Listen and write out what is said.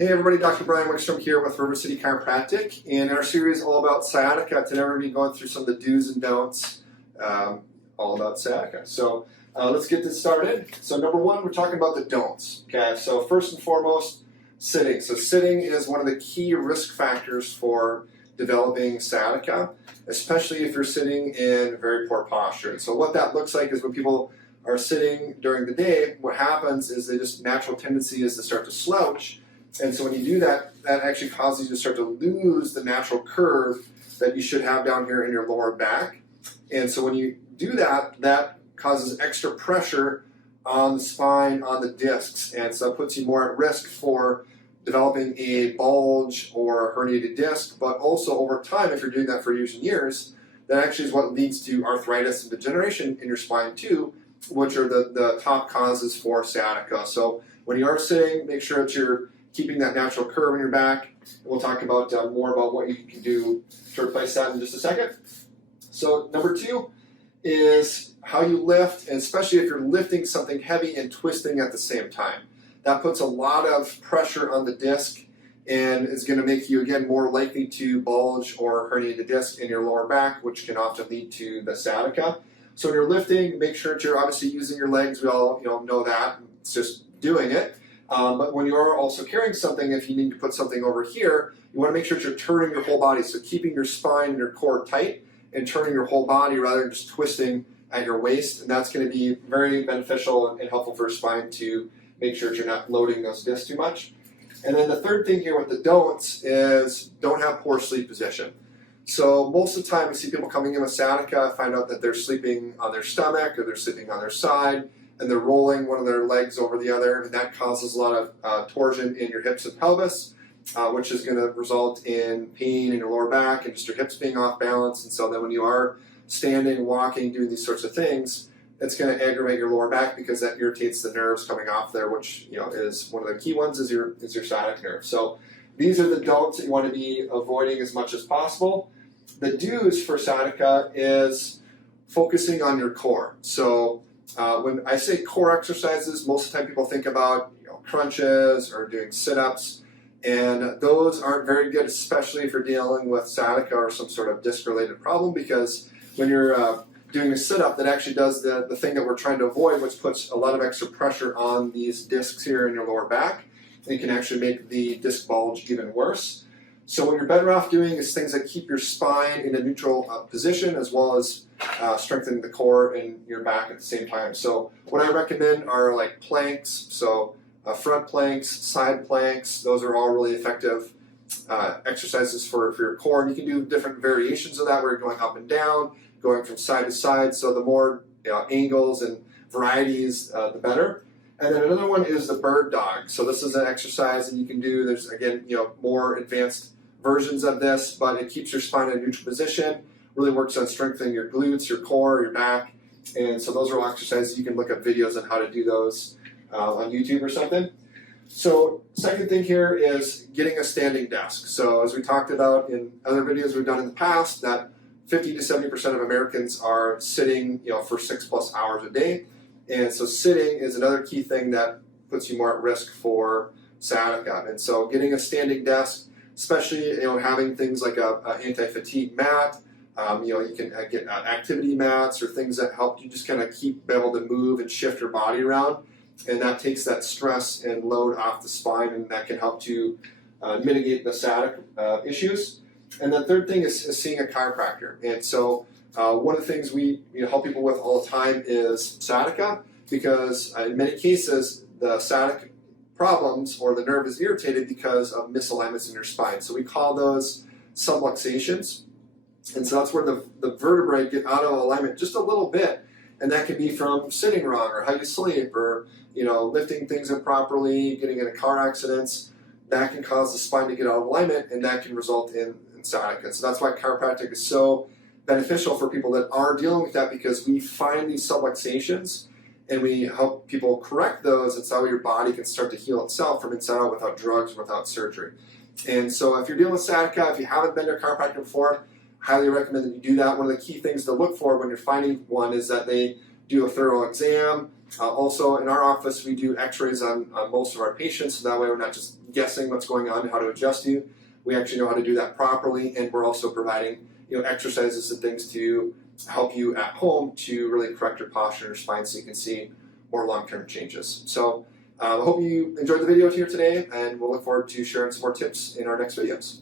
Hey everybody, Dr. Brian Wickstrom here with River City Chiropractic. And in our series all about sciatica, today we're going to be going through some of the do's and don'ts all about sciatica. So let's get this started. So number one, we're talking about the don'ts. Okay, so first and foremost, sitting. So sitting is one of the key risk factors for developing sciatica, especially if you're sitting in very poor posture. And so what that looks like is when people are sitting during the day, what happens is they just natural tendency is to start to slouch. And so when you do that, that actually causes you to start to lose the natural curve that you should have down here in your lower back. And so when you do that, that causes extra pressure on the spine, on the discs. And so it puts you more at risk for developing a bulge or a herniated disc. But also over time, if you're doing that for years and years, that actually is what leads to arthritis and degeneration in your spine too, which are the top causes for sciatica. So when you are sitting, make sure that you're keeping that natural curve in your back. We'll talk about more about what you can do to replace that in just a second. So number two is how you lift, and especially if you're lifting something heavy and twisting at the same time. That puts a lot of pressure on the disc and is going to make you, again, more likely to bulge or herniate the disc in your lower back, which can often lead to the sciatica. So when you're lifting, make sure that you're obviously using your legs. We all know that. It's just doing it. But when you are also carrying something, if you need to put something over here, you want to make sure that you're turning your whole body. So keeping your spine and your core tight and turning your whole body rather than just twisting at your waist. And that's going to be very beneficial and helpful for your spine to make sure that you're not loading those discs too much. And then the third thing here with the don'ts is don't have poor sleep position. So most of the time we see people coming in with sciatica, find out that they're sleeping on their stomach or they're sleeping on their side, and they're rolling one of their legs over the other, and that causes a lot of torsion in your hips and pelvis, which is going to result in pain in your lower back and just your hips being off balance. And so then when you are standing, walking, doing these sorts of things, it's going to aggravate your lower back because that irritates the nerves coming off there, which is one of the key ones is your sciatic nerve. So these are the don'ts that you want to be avoiding as much as possible. The do's for sciatica is focusing on your core. So when I say core exercises, most of the time people think about crunches or doing sit-ups, and those aren't very good, especially if you're dealing with sciatica or some sort of disc-related problem, because when you're doing a sit-up, that actually does the thing that we're trying to avoid, which puts a lot of extra pressure on these discs here in your lower back, and can actually make the disc bulge even worse. So what you're better off doing is things that keep your spine in a neutral position, as well as strengthening the core and your back at the same time. So what I recommend are like planks, so front planks, side planks. Those are all really effective exercises for your core. And you can do different variations of that where you're going up and down, going from side to side. So the more angles and varieties, the better. And then another one is the bird dog. So this is an exercise that you can do. There's, again, more advanced versions of this, but it keeps your spine in a neutral position, really works on strengthening your glutes, your core, your back. And so those are all exercises. You can look up videos on how to do those on YouTube or something. So second thing here is getting a standing desk. So as we talked about in other videos we've done in the past, that 50 to 70% of Americans are sitting for 6+ hours a day. And so sitting is another key thing that puts you more at risk for sciatica. And so getting a standing desk, especially having things like a anti-fatigue mat, you can get activity mats or things that help you just kind of keep able to move and shift your body around, and that takes that stress and load off the spine, and that can help to mitigate the sciatic issues. And the third thing is seeing a chiropractor. And so one of the things we help people with all the time is sciatica, because in many cases the sciatic problems or the nerve is irritated because of misalignments in your spine. So we call those subluxations. And so that's where the vertebrae get out of alignment just a little bit. And that can be from sitting wrong or how you sleep or lifting things improperly, getting into car accidents. That can cause the spine to get out of alignment, and that can result in sciatica. So that's why chiropractic is so beneficial for people that are dealing with that, because we find these subluxations and we help people correct those. It's how your body can start to heal itself from inside out without drugs, without surgery. And so if you're dealing with sciatica, if you haven't been to a chiropractor before, highly recommend that you do that. One of the key things to look for when you're finding one is that they do a thorough exam. Also, in our office, we do x-rays on most of our patients, so that way we're not just guessing what's going on and how to adjust you. We actually know how to do that properly, and we're also providing exercises and things to help you at home to really correct your posture and your spine so you can see more long-term changes. So I hope you enjoyed the video here today, and we'll look forward to sharing some more tips in our next videos.